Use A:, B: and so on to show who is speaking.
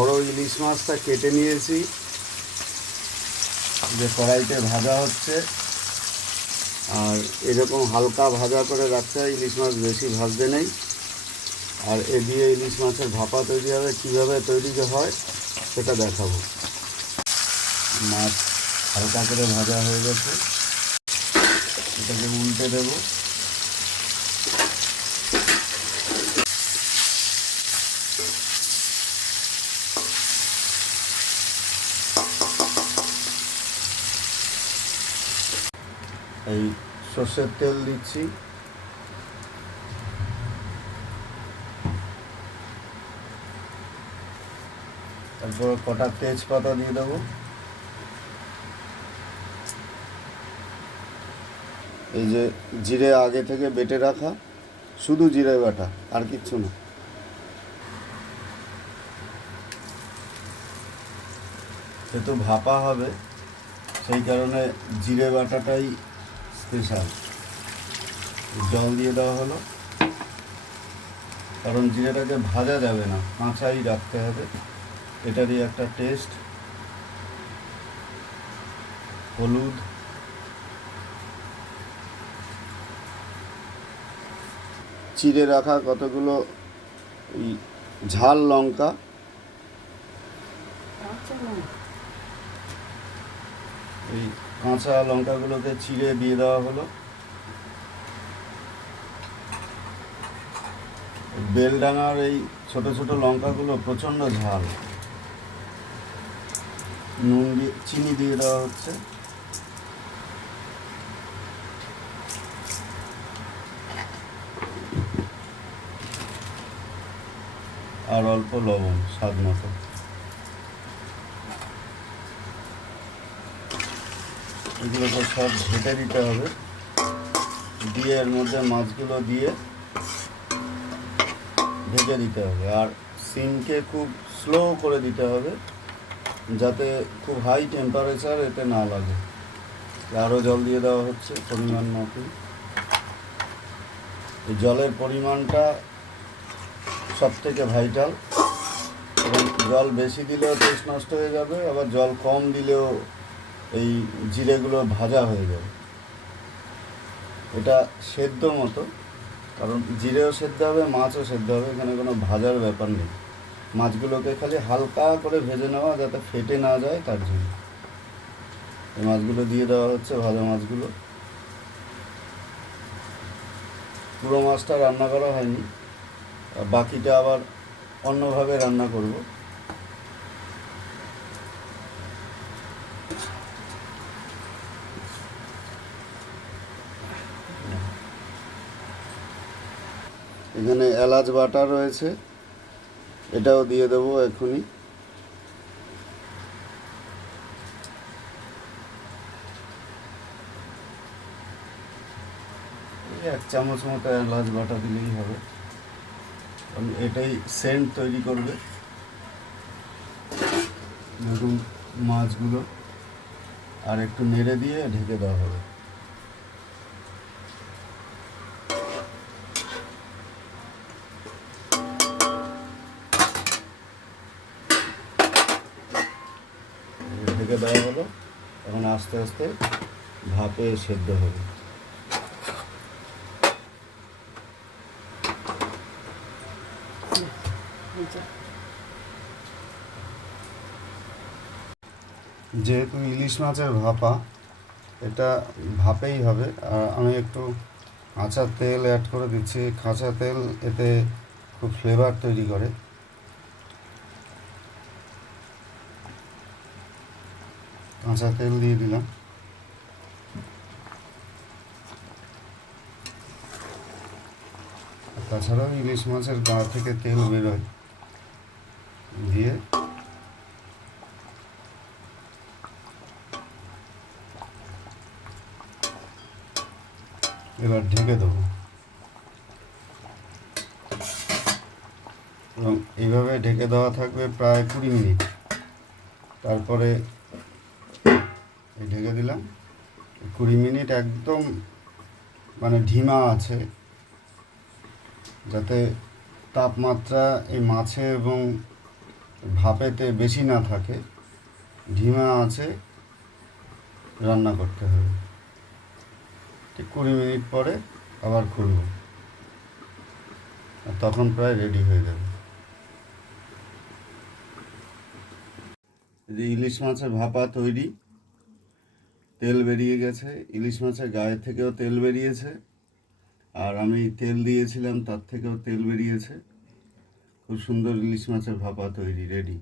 A: বড় ইলিশ মাছটা কেটে নিয়েছি। যে কড়াইতে ভাজা হচ্ছে। আর এরকম হালকা ভাজা করে রাখতে হয়, ইলিশ মাছ বেশি ভাজতে নেই। আর এ দিয়ে ইলিশ মাছের ভাপা তৈরি হবে, কীভাবে তৈরি হয়, সেটা দেখাবো। মাছ হালকা করে ভাজা হয়ে গেছে। এটাকে উল্টে দেবো। এই সর্ষের তেল দিচ্ছি। তারপর কটা তেজপাতা দিয়ে দেবো। এই যে জিরে আগে থেকে বেটে রাখা, শুধু জিরে বাটা, আর কিচ্ছু না। যেহেতু ভাপা হবে, সেই কারণে জিরে বাটাটাই স্পেশাল জল দিয়ে দেওয়া হলো। কারণ জিরেটাকে ভাজা যাবে না কাঁচাই রাখতে হবে। এটারই একটা টেস্ট। হলুদ। চিড়ে রাখা কতগুলো? ঝাল লঙ্কা। এই কাঁচা লঙ্কাগুলোকে চিড়ে দিয়ে দেওয়া হলো। বেলডাঙার এই ছোট ছোট লঙ্কাগুলো প্রচণ্ড ঝাল। নুন দিয়ে, চিনি দিয়ে দেওয়া হচ্ছে। আর অল্প লবণ, স্বাদ মতো। এগুলোকে সব ঢেকে দিতে হবে। দিয়ে এর মধ্যে মাছগুলো দিয়ে ঢেকে দিতে হবে। আর সিমকে খুব স্লো করে দিতে হবে, যাতে খুব হাই টেম্পারেচার এতে না লাগে। আরও জল দিয়ে দেওয়া হচ্ছে পরিমাণ মতো জলের পরিমাণটা সব থেকে ভাইটাল এবং জল বেশি দিলেও টেস্ট নষ্ট হয়ে যাবে, আবার জল কম দিলেও এই জিরেগুলো ভাজা হয়ে যাবে এটা সেদ্ধ মতো, কারণ জিরেও সেদ্ধ হবে, মাছও সেদ্ধ হবে, এখানে কোনো ভাজার ব্যাপার নেই। মাছগুলোকে খালি হালকা করে ভেজে নেওয়া যাতে ফেটে না যায়, তার জন্য। এই মাছগুলো দিয়ে দেওয়া হচ্ছে ভাজা মাছগুলো। পুরো মাছটা রান্না করা হয়নি। বাকিটা আবার অন্যভাবে রান্না করব। এখানে এলাচ বাটা রয়েছে। এটাও দিয়ে দেবো এখনই। এক চামচ মতো এলাচ বাটা দিলেই হবে। কারণ এটাই সেন্ট তৈরি করবে। মাছগুলো আর একটু নেড়ে দিয়ে ঢেকে দেওয়া হবে। ঢেকে দেওয়া হলো, এখন আস্তে আস্তে ভাপে সেদ্ধ হবে। যেহেতু ইলিশ মাছের ভাপা, এটা ভাপেই হবে। আর আমি একটু কাঁচা তেল অ্যাড করে দিচ্ছি। কাঁচা তেল এতে খুব ফ্লেভার তৈরি করে। কাঁচা তেল দিয়ে দিলাম। তাছাড়াও ইলিশ মাছের গা থেকে তেল বেরোয়। দিয়ে এবার ঢেকে দেবো। এবং এইভাবে ঢেকে দেওয়া থাকবে প্রায় কুড়ি মিনিট। তারপরে ঢেকে দিলাম। কুড়ি মিনিট একদম মানে ঢিমা আছে। যাতে তাপমাত্রা এই মাছে এবং ভাপেতে বেশি না থাকে। ধিমা আছে, রান্না করতে হবে। ঠিক কুড়ি মিনিট পরে আবার খুলব। তখন প্রায় রেডি হয়ে যাবে। ইলিশ মাছের ভাপা তৈরি। তেল বেরিয়ে গেছে, ইলিশ মাছের গায়ে থেকেও তেল বেরিয়েছে, আর আমি তেল দিয়েছিলাম তার থেকেও তেল বেরিয়েছে। খুব সুন্দর ইলিশ মাছের ভাপা তৈরি রেডি